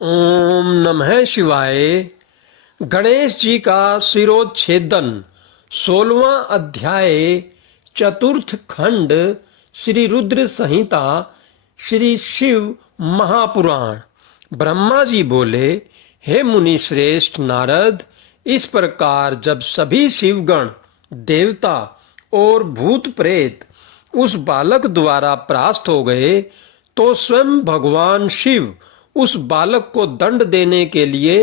ओम नमः शिवाय। गणेश जी का शिरोच्छेदन 16वां अध्याय चतुर्थ खंड श्री रुद्र संहिता श्री शिव महापुराण। ब्रह्मा जी बोले, हे मुनि श्रेष्ठ नारद, इस प्रकार जब सभी शिवगण, देवता और भूत प्रेत उस बालक द्वारा परास्त हो गए तो स्वयं भगवान शिव उस बालक को दंड देने के लिए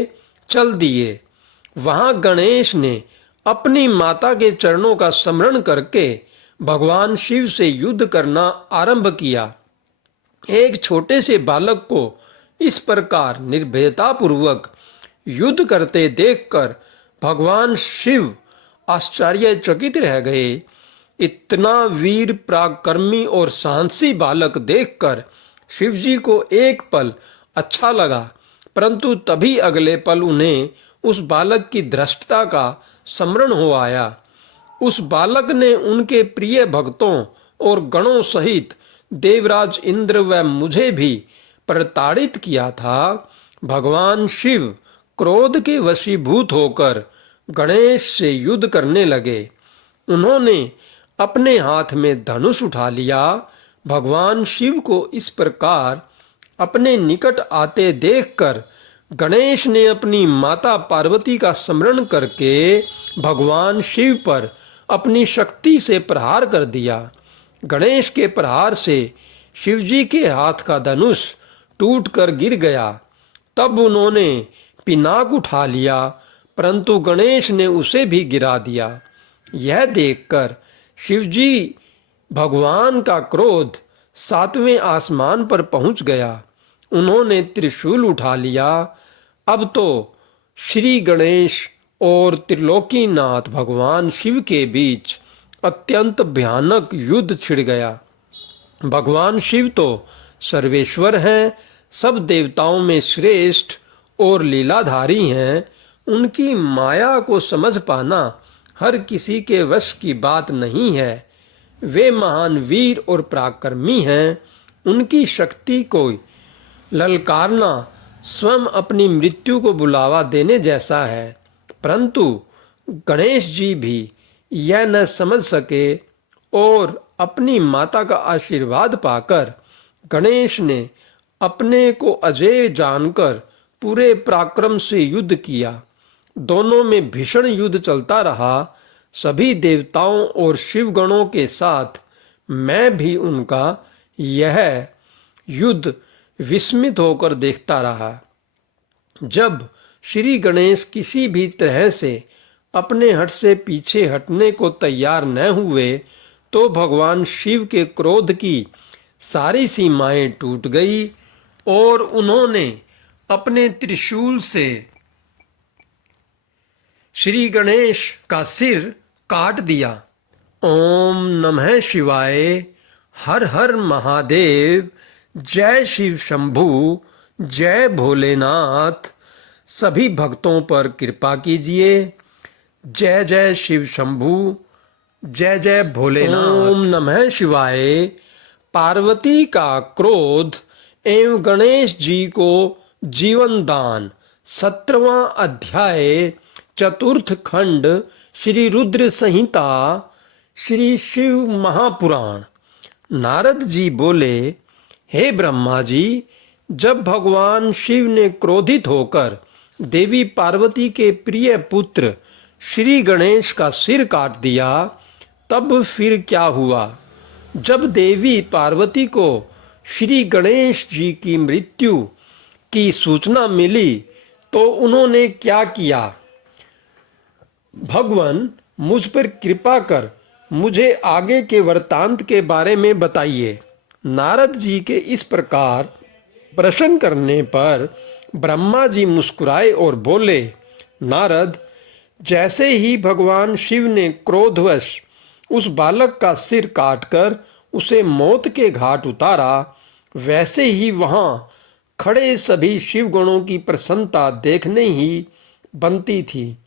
चल दिए। वहां गणेश ने अपनी माता के चरणों का स्मरण करके भगवान शिव से युद्ध करना आरंभ किया। एक छोटे से बालक को इस प्रकार निर्भयता पूर्वक युद्ध करते देखकर भगवान शिव आश्चर्यचकित रह गए। इतना वीर पराक्रमी और साहसी बालक देखकर शिवजी को एक पल अच्छा लगा, परंतु तभी अगले पल उन्हें उस बालक की धृष्टता का स्मरण हो आया। उस बालक ने उनके प्रिय भक्तों और गणों सहित देवराज इंद्र व मुझे भी प्रताड़ित किया था। भगवान शिव क्रोध के वशीभूत होकर गणेश से युद्ध करने लगे। उन्होंने अपने हाथ में धनुष उठा लिया। भगवान शिव को इस प्रकार अपने निकट आते देखकर गणेश ने अपनी माता पार्वती का स्मरण करके भगवान शिव पर अपनी शक्ति से प्रहार कर दिया। गणेश के प्रहार से शिवजी के हाथ का धनुष टूटकर गिर गया। तब उन्होंने पिनाक उठा लिया, परंतु गणेश ने उसे भी गिरा दिया। यह देखकर शिवजी भगवान का क्रोध 7वें आसमान पर पहुंच गया। उन्होंने त्रिशूल उठा लिया। अब तो श्री गणेश और त्रिलोकीनाथ भगवान शिव के बीच अत्यंत भयानक युद्ध छिड़ गया। भगवान शिव तो सर्वेश्वर हैं, सब देवताओं में श्रेष्ठ और लीलाधारी हैं। उनकी माया को समझ पाना हर किसी के वश की बात नहीं है। वे महान वीर और पराक्रमी हैं। उनकी शक्ति को ललकारना स्वयं अपनी मृत्यु को बुलावा देने जैसा है। परंतु गणेश जी भी यह न समझ सके और अपनी माता का आशीर्वाद पाकर गणेश ने अपने को अजेय जानकर पूरे पराक्रम से युद्ध किया। दोनों में भीषण युद्ध चलता रहा। सभी देवताओं और शिवगणों के साथ मैं भी उनका यह युद्ध विस्मित होकर देखता रहा। जब श्री गणेश किसी भी तरह से अपने हट से पीछे हटने को तैयार न हुए तो भगवान शिव के क्रोध की सारी सीमाएं टूट गई और उन्होंने अपने त्रिशूल से श्री गणेश का सिर काट दिया। ओम नमः शिवाय। हर हर महादेव। जय शिव शंभू। जय भोलेनाथ। सभी भक्तों पर कृपा कीजिए। जय जय शिव शंभू। जय जय भोलेनाथ। ओम नमः शिवाय। पार्वती का क्रोध एवं गणेश जी को जीवन दान 17वां अध्याय चतुर्थ खंड श्री रुद्र संहिता श्री शिव महापुराण। नारद जी बोले, हे ब्रह्मा जी, जब भगवान शिव ने क्रोधित होकर देवी पार्वती के प्रिय पुत्र श्री गणेश का सिर काट दिया, तब फिर क्या हुआ? जब देवी पार्वती को श्री गणेश जी की मृत्यु की सूचना मिली तो उन्होंने क्या किया? भगवान, मुझ पर कृपा कर मुझे आगे के वृत्तांत के बारे में बताइए। नारद जी के इस प्रकार प्रश्न करने पर ब्रह्मा जी मुस्कुराए और बोले, नारद, जैसे ही भगवान शिव ने क्रोधवश उस बालक का सिर काटकर उसे मौत के घाट उतारा, वैसे ही वहां खड़े सभी शिवगणों की प्रसन्नता देखने ही बनती थी।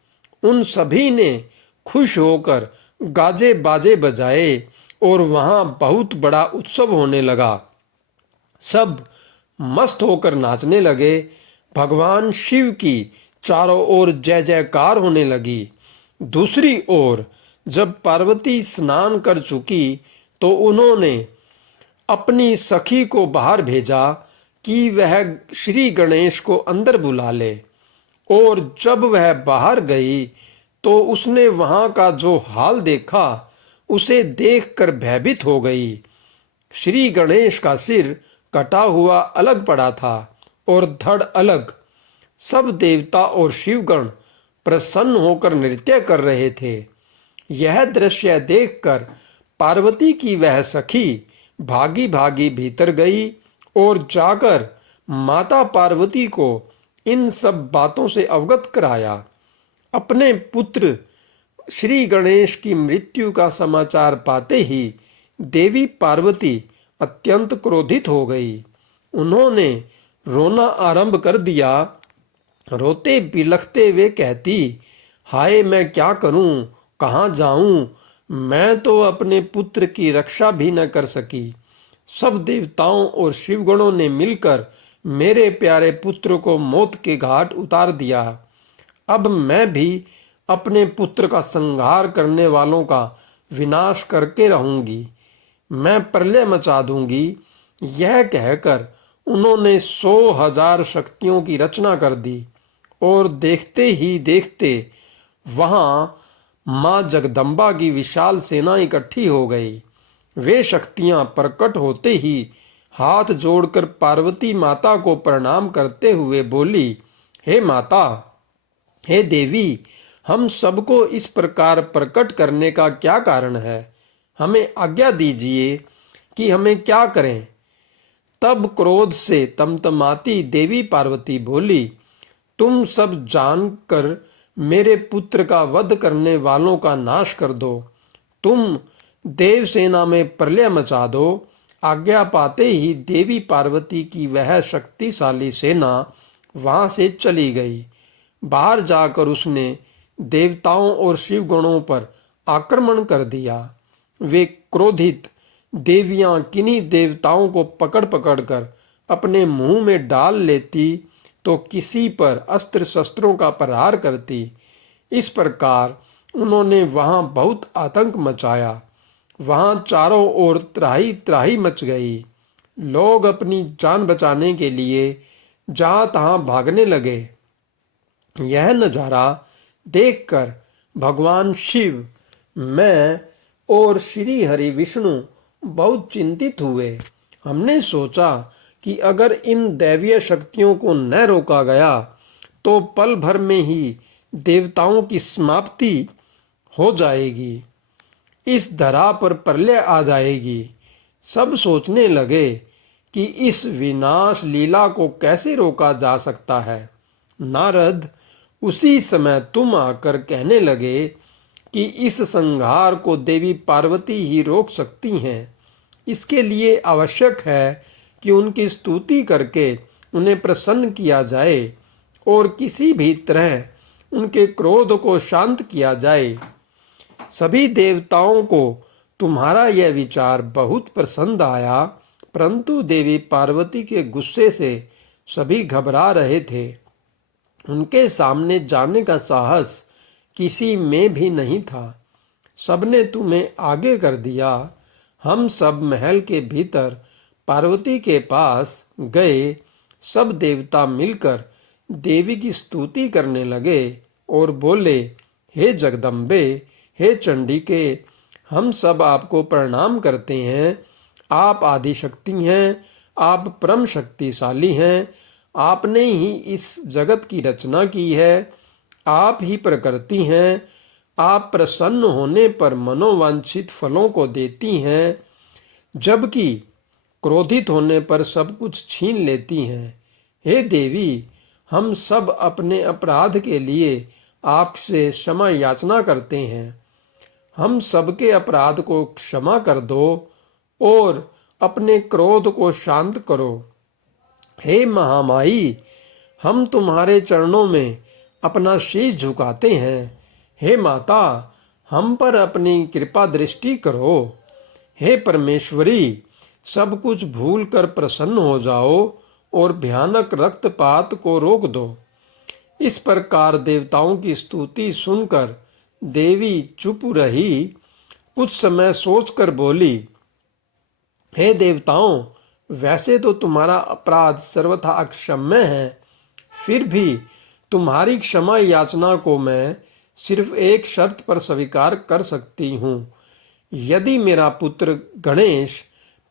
उन सभी ने खुश होकर गाजे बाजे बजाए और वहां बहुत बड़ा उत्सव होने लगा। सब मस्त होकर नाचने लगे। भगवान शिव की चारों ओर जय जयकार होने लगी। दूसरी ओर जब पार्वती स्नान कर चुकी तो उन्होंने अपनी सखी को बाहर भेजा कि वह श्री गणेश को अंदर बुला ले। और जब वह बाहर गई तो उसने वहां का जो हाल देखा उसे देखकर भयभीत हो गई। श्री गणेश का सिर कटा हुआ अलग पड़ा था और धड़ अलग। सब देवता और शिवगण प्रसन्न होकर नृत्य कर रहे थे। यह दृश्य देखकर पार्वती की वह सखी भागी भागी भीतर गई और जाकर माता पार्वती को इन सब बातों से अवगत कराया। अपने पुत्र श्री गणेश की मृत्यु का समाचार पाते ही देवी पार्वती अत्यंत क्रोधित हो गई। उन्होंने रोना आरंभ कर दिया। रोते बिलखते वे कहती, हाय मैं क्या करूं, कहाँ जाऊं, मैं तो अपने पुत्र की रक्षा भी न कर सकी। सब देवताओं और शिवगणों ने मिलकर मेरे प्यारे पुत्र को मौत के घाट उतार दिया। अब मैं भी अपने पुत्र का संहार करने वालों का विनाश करके रहूंगी। मैं प्रलय मचा दूंगी। यह कहकर उन्होंने 100,000 शक्तियों की रचना कर दी और देखते ही देखते वहां मां जगदम्बा की विशाल सेना इकट्ठी हो गई। वे शक्तियां प्रकट होते ही हाथ जोड़कर पार्वती माता को प्रणाम करते हुए बोली, हे माता, हे देवी, हम सबको इस प्रकार प्रकट करने का क्या कारण है? हमें आज्ञा दीजिए कि हमें क्या करें। तब क्रोध से तमतमाती देवी पार्वती बोली, तुम सब जानकर मेरे पुत्र का वध करने वालों का नाश कर दो। तुम देव सेना में प्रलय मचा दो। आज्ञा पाते ही देवी पार्वती की वह शक्तिशाली सेना वहां से चली गई। बाहर जाकर उसने देवताओं और शिवगणों पर आक्रमण कर दिया। वे क्रोधित देवियां किन्हीं देवताओं को पकड़ पकड़ कर अपने मुंह में डाल लेती तो किसी पर अस्त्र शस्त्रों का प्रहार करती। इस प्रकार उन्होंने वहां बहुत आतंक मचाया। वहां चारों ओर त्राही त्राही मच गई। लोग अपनी जान बचाने के लिए जहां तहां भागने लगे। यह नजारा देखकर भगवान शिव, मैं और श्री हरि विष्णु बहुत चिंतित हुए। हमने सोचा कि अगर इन दैवीय शक्तियों को न रोका गया तो पल भर में ही देवताओं की समाप्ति हो जाएगी, इस धरा पर प्रलय आ जाएगी। सब सोचने लगे कि इस विनाश लीला को कैसे रोका जा सकता है। नारद, उसी समय तुम आकर कहने लगे कि इस संहार को देवी पार्वती ही रोक सकती हैं। इसके लिए आवश्यक है कि उनकी स्तुति करके उन्हें प्रसन्न किया जाए और किसी भी तरह उनके क्रोध को शांत किया जाए। सभी देवताओं को तुम्हारा यह विचार बहुत पसंद आया, परंतु देवी पार्वती के गुस्से से सभी घबरा रहे थे। उनके सामने जाने का साहस किसी में भी नहीं था। सबने तुम्हें आगे कर दिया। हम सब महल के भीतर पार्वती के पास गए। सब देवता मिलकर देवी की स्तुति करने लगे और बोले, हे जगदम्बे, हे चंडिके, हम सब आपको प्रणाम करते हैं। आप आदि शक्ति हैं, आप परम शक्तिशाली हैं। आपने ही इस जगत की रचना की है। आप ही प्रकृति हैं। आप प्रसन्न होने पर मनोवांछित फलों को देती हैं, जबकि क्रोधित होने पर सब कुछ छीन लेती हैं। हे देवी, हम सब अपने अपराध के लिए आपसे क्षमा याचना करते हैं। हम सबके अपराध को क्षमा कर दो और अपने क्रोध को शांत करो। हे महामाई, हम तुम्हारे चरणों में अपना शीश झुकाते हैं। हे माता, हम पर अपनी कृपा दृष्टि करो। हे परमेश्वरी, सब कुछ भूल कर प्रसन्न हो जाओ और भयानक रक्तपात को रोक दो। इस प्रकार देवताओं की स्तुति सुनकर देवी चुप रही। कुछ समय सोचकर बोली, हे देवताओं, वैसे तो तुम्हारा अपराध सर्वथा अक्षम्य है, फिर भी तुम्हारी क्षमा याचना को मैं सिर्फ एक शर्त पर स्वीकार कर सकती हूँ। यदि मेरा पुत्र गणेश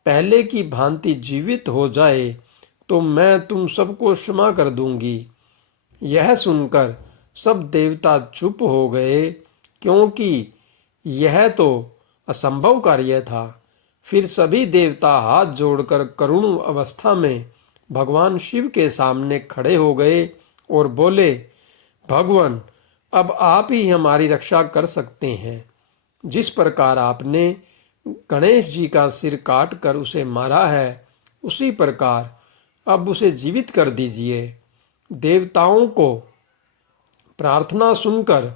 पहले की भांति जीवित हो जाए तो मैं तुम सबको क्षमा कर दूंगी। यह सुनकर सब देवता चुप हो गए, क्योंकि यह तो असंभव कार्य था। फिर सभी देवता हाथ जोड़कर करुण अवस्था में भगवान शिव के सामने खड़े हो गए और बोले, भगवान, अब आप ही हमारी रक्षा कर सकते हैं। जिस प्रकार आपने गणेश जी का सिर काट कर उसे मारा है, उसी प्रकार अब उसे जीवित कर दीजिए। देवताओं को प्रार्थना सुनकर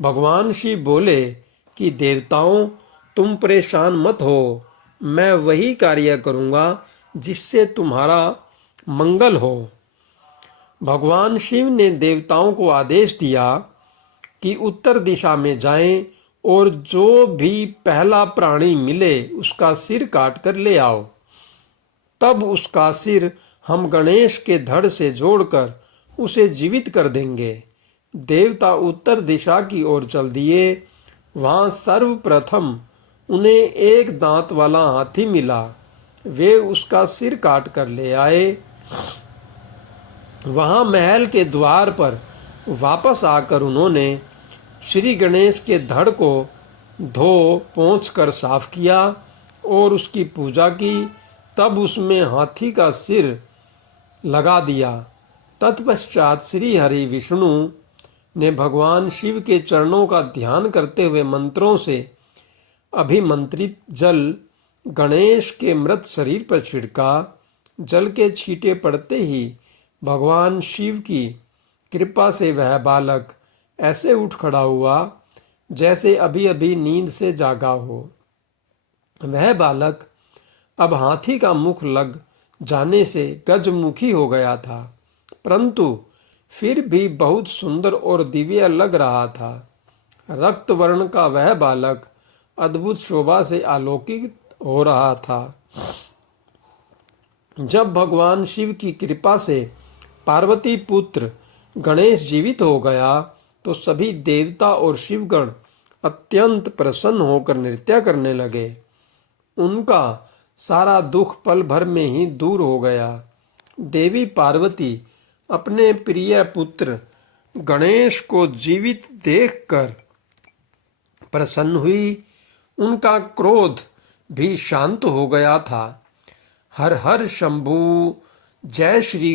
भगवान शिव बोले कि देवताओं, तुम परेशान मत हो, मैं वही कार्य करूँगा जिससे तुम्हारा मंगल हो। भगवान शिव ने देवताओं को आदेश दिया कि उत्तर दिशा में जाएं और जो भी पहला प्राणी मिले उसका सिर काट कर ले आओ। तब उसका सिर हम गणेश के धड़ से जोड़कर उसे जीवित कर देंगे। देवता उत्तर दिशा की ओर चल दिए। वहां सर्वप्रथम उन्हें एक दांत वाला हाथी मिला। वे उसका सिर काट कर ले आए। वहां महल के द्वार पर वापस आकर उन्होंने श्री गणेश के धड़ को धो पोंछ कर साफ किया और उसकी पूजा की। तब उसमें हाथी का सिर लगा दिया। तत्पश्चात श्री हरि विष्णु ने भगवान शिव के चरणों का ध्यान करते हुए मंत्रों से अभिमंत्रित जल गणेश के मृत शरीर पर छिड़का। जल के छींटे पड़ते ही भगवान शिव की कृपा से वह बालक ऐसे उठ खड़ा हुआ जैसे अभी अभी नींद से जागा हो। वह बालक अब हाथी का मुख लग जाने से गजमुखी हो गया था, परंतु फिर भी बहुत सुंदर और दिव्य लग रहा था। रक्त वर्ण का वह बालक अद्भुत शोभा से आलोकित हो रहा था। जब भगवान शिव की कृपा से पार्वती पुत्र गणेश जीवित हो गया तो सभी देवता और शिवगण अत्यंत प्रसन्न होकर नृत्य करने लगे। उनका सारा दुख पल भर में ही दूर हो गया। देवी पार्वती अपने प्रिय पुत्र गणेश को जीवित देखकर प्रसन्न हुई। उनका क्रोध भी शांत हो गया था। हर हर शंभू, जय श्री